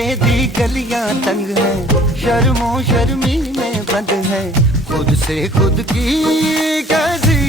इश्के दी गलियां तंग है, शर्मो शर्मी में बंद है, खुद से खुद की कैसी